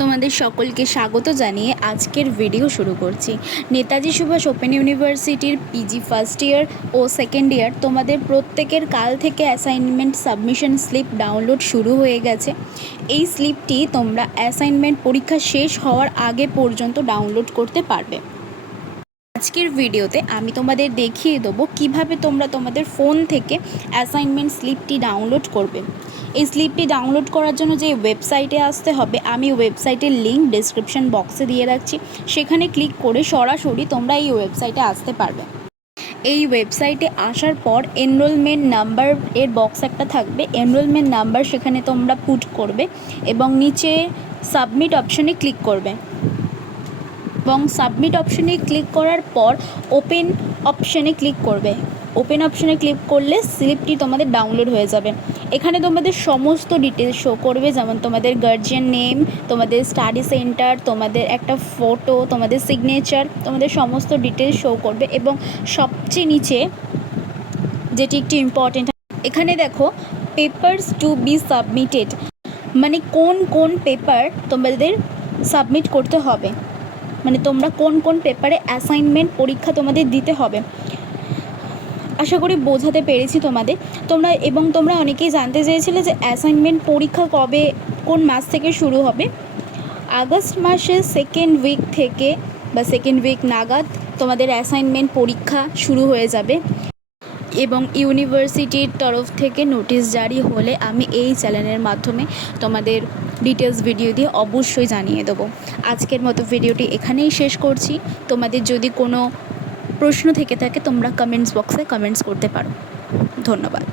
তোমাদের সকলকে স্বাগত জানিয়ে আজকের ভিডিও শুরু করছি। নেতাজি সুভাষ ওপেন ইউনিভার্সিটির পিজি ফার্স্ট ইয়ার ও সেকেন্ড ইয়ার তোমাদের প্রত্যেকের কাল থেকে অ্যাসাইনমেন্ট সাবমিশন স্লিপ ডাউনলোড শুরু হয়ে গেছে। এই স্লিপটি তোমরা অ্যাসাইনমেন্ট পরীক্ষা শেষ হওয়ার আগে পর্যন্ত ডাউনলোড করতে পারবে। আজকের ভিডিওতে আমি তোমাদের দেখিয়ে দেবো কিভাবে তোমরা তোমাদের ফোন থেকে অ্যাসাইনমেন্ট স্লিপটি ডাউনলোড করবে। এই স্লিপটি ডাউনলোড করার জন্য যে ওয়েবসাইটে আসতে হবে, আমি ওয়েবসাইটের লিঙ্ক ডেসক্রিপশন বক্সে দিয়ে রাখছি। সেখানে ক্লিক করে সরাসরি তোমরা এই ওয়েবসাইটে আসতে পারবে। এই ওয়েবসাইটে আসার পর এনরোলমেন্ট নাম্বার এর বক্স একটা থাকবে, এনরোলমেন্ট নাম্বার সেখানে তোমরা পুট করবে এবং নিচে সাবমিট অপশনে ক্লিক করবে এবং সাবমিট অপশনে ক্লিক করার পর ওপেন অপশনে ক্লিক করবে। ওপেন অপশনে ক্লিক করলে স্লিপটি তোমাদের ডাউনলোড হয়ে যাবে। এখানে তোমাদের সমস্ত ডিটেলস শো করবে, যেমন তোমাদের গার্জিয়ান নেম, তোমাদের স্টাডি সেন্টার, তোমাদের একটা ফটো, তোমাদের সিগনেচার, তোমাদের সমস্ত ডিটেলস শো করবে। এবং সবচেয়ে নিচে যেটি একটি ইম্পর্টেন্ট, এখানে দেখো পেপারস টু বি সাবমিটেড, মানে কোন কোন পেপার তোমাদের সাবমিট করতে হবে, মানে তোমরা কোন কোন পেপারে অ্যাসাইনমেন্ট পরীক্ষা তোমাদের দিতে হবে। আশা করি বোঝাতে পেরেছি তোমাদের। তোমরা অনেকেই জানতে চেয়েছিলে যে অ্যাসাইনমেন্ট পরীক্ষা কবে, কোন মাস থেকে শুরু হবে। আগস্ট মাসের সেকেন্ড উইক থেকে বা সেকেন্ড উইক নাগাদ তোমাদের অ্যাসাইনমেন্ট পরীক্ষা শুরু হয়ে যাবে এবং ইউনিভার্সিটির তরফ থেকে নোটিশ জারি হলে আমি এই চ্যানেলের মাধ্যমে তোমাদের ডিটেলস ভিডিও দিয়ে অবশ্যই জানিয়ে দেবো। আজকের মতো ভিডিওটি এখানেই শেষ করছি। তোমাদের যদি কোনো প্রশ্ন থেকে থাকে তোমরা কমেন্টস বক্সে কমেন্টস করতে পারো। ধন্যবাদ।